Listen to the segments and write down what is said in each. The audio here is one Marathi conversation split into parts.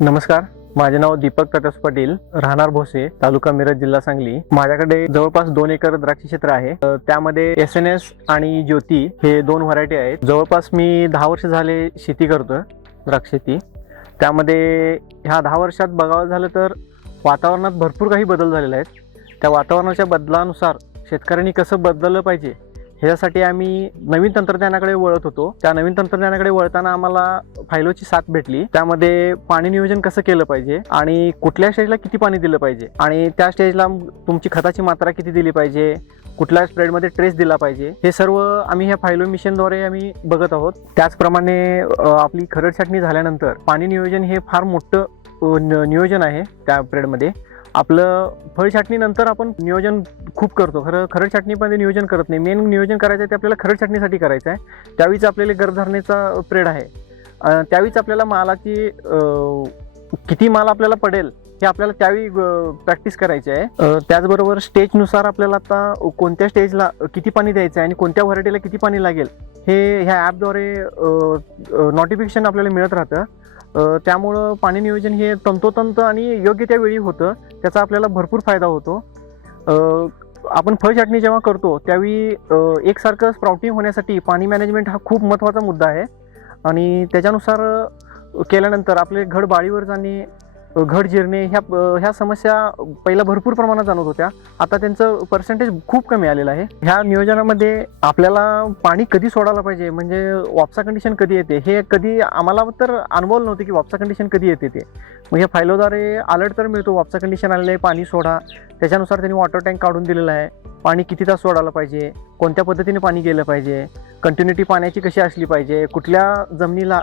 नमस्कार, माझे नाव दीपक प्रकाश पाटील, राहणार भोसे, तालुका मिरज, जिल्हा सांगली। माझ्याकडे जवळपास 2 एकर द्राक्ष क्षेत्र आहे। त्यामध्ये SNS आणि ज्योती हे 2 व्हरायटी आहेत। जवळपास मी 10 वर्ष झाले शेती करतोय, द्राक्ष शेती। त्यामध्ये ह्या 10 वर्षात बघावं झालं तर वातावरणात भरपूर काही बदल झालेले आहेत। त्या वातावरणाच्या बदलानुसार शेतकऱ्यांनी कसं बदललं पाहिजे ह्यासाठी आम्ही नवीन तंत्रज्ञानाकडे वळत होतो। त्या नवीन तंत्रज्ञानाकडे वळताना आम्हाला फायलोची साथ भेटली। त्यामध्ये पाणी नियोजन कसं केलं पाहिजे आणि कुठल्या स्टेजला किती पाणी दिलं पाहिजे आणि त्या स्टेजला तुमची खताची मात्रा किती दिली पाहिजे, कुठल्या स्प्रेडमध्ये ट्रेस दिला पाहिजे, हे सर्व आम्ही ह्या फायलो मिशनद्वारे आम्ही बघत आहोत। त्याचप्रमाणे आपली खरड छाटणी झाल्यानंतर पाणी नियोजन हे फार मोठं नियोजन आहे। त्या पिरियडमध्ये आपलं फळ छाटणीनंतर आपण नियोजन खूप करतो, खरड छाटणीमध्ये नियोजन करत नाही। मेन नियोजन करायचं आहे ते आपल्याला खरड छाटणीसाठी करायचं आहे। त्यावेळीच आपल्याला गर्भधारणेचा पिरियड आहे, त्यावेळीच आपल्याला मालाची किती माल आपल्याला पडेल हे आपल्याला त्यावेळी प्रॅक्टिस करायची आहे। त्याचबरोबर स्टेजनुसार आपल्याला आता कोणत्या स्टेजला किती पाणी द्यायचं आहे आणि कोणत्या व्हरायटीला किती पाणी लागेल हे ह्या ॲपद्वारे नोटिफिकेशन आपल्याला मिळत राहतं। त्यामुळं पाणी नियोजन हे तंतोतंत आणि योग्य त्या वेळी होतं, त्याचा आपल्याला भरपूर फायदा होतो। आपण फळ छाटणी जेव्हा करतो त्यावेळी एकसारखं स्प्राउटिंग होण्यासाठी पाणी मॅनेजमेंट हा खूप महत्त्वाचा मुद्दा आहे आणि त्याच्यानुसार केल्यानंतर आपले घड बाळीवर जाणे, घड जिरणे ह्या समस्या पहिला भरपूर प्रमाणात जाणवत होत्या। आता त्यांचं पर्सेंटेज खूप कमी आलेलं आहे। ह्या नियोजनामध्ये आपल्याला पाणी कधी सोडायला पाहिजे, म्हणजे वापसा कंडिशन कधी येते हे कधी आम्हाला तर अनुभव नव्हते की वापसा कंडिशन कधी येते ते। मग ह्या फायलोद्वारे अलर्ट तर मिळतो, वापसा कंडिशन आलेलं आहे, पाणी सोडा। त्याच्यानुसार त्यांनी वॉटर टँक काढून दिलेला आहे, पाणी किती तास सोडायला पाहिजे, कोणत्या पद्धतीने पाणी गेलं पाहिजे, कंटिन्युटी पाण्याची कशी असली पाहिजे, कुठल्या जमिनीला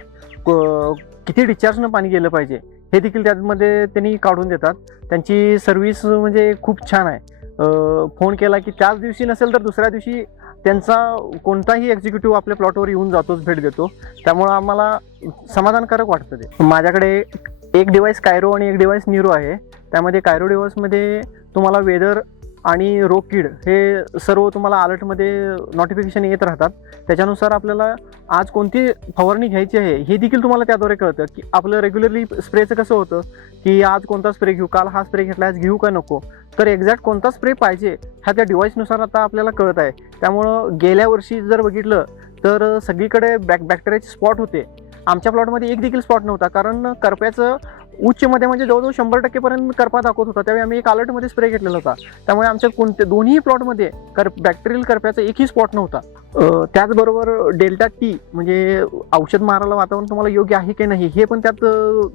किती डिस्चार्जनं पाणी गेलं पाहिजे हे देखील त्यामध्ये त्यांनी काढून देतात। त्यांची सर्व्हिस म्हणजे खूप छान आहे। फोन केला की त्याच दिवशी नसेल तर दुसऱ्या दिवशी त्यांचा कोणताही एक्झिक्युटिव्ह आपल्या प्लॉटवर येऊन जातोच, भेट देतो। त्यामुळं आम्हाला समाधानकारक वाटतं ते। माझ्याकडे एक डिव्हाइस कायरो आणि एक डिव्हाइस नीरो आहे। त्यामध्ये कायरो डिव्हाइसमध्ये तुम्हाला वेदर आणि रोग कीड हे सर्व तुम्हाला अलर्टमध्ये नोटिफिकेशन येत राहतात। त्याच्यानुसार आपल्याला आज कोणती फवारणी घ्यायची आहे हे देखील तुम्हाला त्याद्वारे कळतं की आपलं रेग्युलरली स्प्रेचं कसं होतं की आज कोणता स्प्रे घेऊ, काल हा स्प्रे घेतला, आज घेऊ का नको, तर एक्झॅक्ट कोणता स्प्रे पाहिजे ह्या त्या डिव्हाइसनुसार आता आपल्याला कळत आहे। त्यामुळं गेल्या वर्षी जर बघितलं तर सगळीकडे बॅक्टेरियाचे स्पॉट होते, आमच्या प्लॉटमध्ये एक देखील स्पॉट नव्हता, कारण करप्याचं उच्चमध्ये म्हणजे जवळजवळ 100% करपा दाखवत होता। त्यावेळी आम्ही एक अलर्टमध्ये स्प्रे घेतलेला होता, त्यामुळे आमच्या दोन्ही प्लॉटमध्ये बॅक्टेरियल करप्याचा एकही स्पॉट नव्हता। त्याचबरोबर डेल्टा टी म्हणजे औषध मारायला वातावरण तुम्हाला योग्य आहे की नाही हे पण त्यात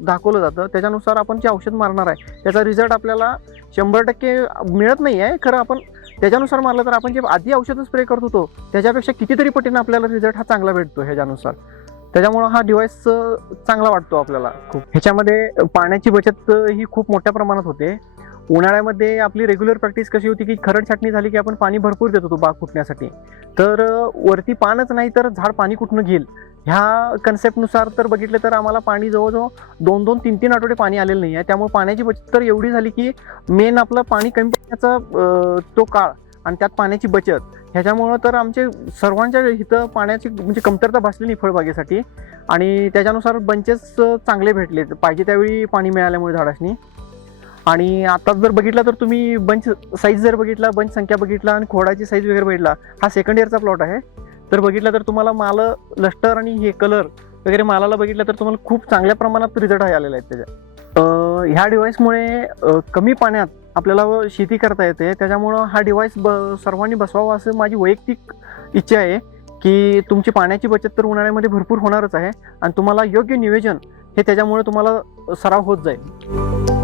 दाखवलं जातं। त्याच्यानुसार आपण जे औषध मारणार आहे त्याचा रिझल्ट आपल्याला 100% मिळत नाही आहे, खरं आपण त्याच्यानुसार मारलं तर आपण जे आधी औषधं स्प्रे करत होतो त्याच्यापेक्षा कितीतरी पटीनं आपल्याला रिझल्ट हा चांगला भेटतो ह्याच्यानुसार। त्याच्यामुळं हा डिव्हाइस चांगला वाटतो आपल्याला खूप। ह्याच्यामध्ये पाण्याची बचत ही खूप मोठ्या प्रमाणात होते। उन्हाळ्यामध्ये आपली रेग्युलर प्रॅक्टिस कशी होती की खरड छाटणी झाली की आपण पाणी भरपूर देत होतो बाग फुटण्यासाठी, तर वरती पानच नाही तर झाड पाणी कुठनं घेईल ह्या कन्सेप्टनुसार तर बघितलं तर आम्हाला पाणी जवळजवळ 2-2, 3-3 आठवडे पाणी आलेलं नाही आहे। त्यामुळे पाण्याची बचत तर एवढी झाली की मेन आपलं पाणी कमी पडण्याचा तो काळ आणि त्यात पाण्याची बचत ह्याच्यामुळं तर आमचे सर्वांच्या इथं पाण्याची म्हणजे कमतरता भासली नाही फळबागेसाठी आणि त्याच्यानुसार बंचेस चांगले भेटले, पाहिजे त्यावेळी पाणी मिळाल्यामुळे झाडांनी। आणि आता जर बघितला तर तुम्ही बंच साईज जर बघितला, बंच संख्या बघितला आणि खोडाची साईज वगैरे बघितला, हा सेकंड इयरचा प्लॉट आहे, तर बघितला तर तुम्हाला माल लस्टर आणि हे कलर वगैरे मालाला बघितलं तर तुम्हाला खूप चांगल्या प्रमाणात रिझल्ट आलेला आहे त्याच्या। ह्या डिव्हाइसमुळे कमी पाण्यात आपल्याला शेती करता येते। त्याच्यामुळं हा डिव्हाइस सर्वांनी बसवावा असं माझी वैयक्तिक इच्छा आहे की तुमची पाण्याची बचत तर उन्हाळ्यामध्ये भरपूर होणारच आहे आणि तुम्हाला योग्य नियोजन हे त्याच्यामुळे तुम्हाला सराव होत जाईल।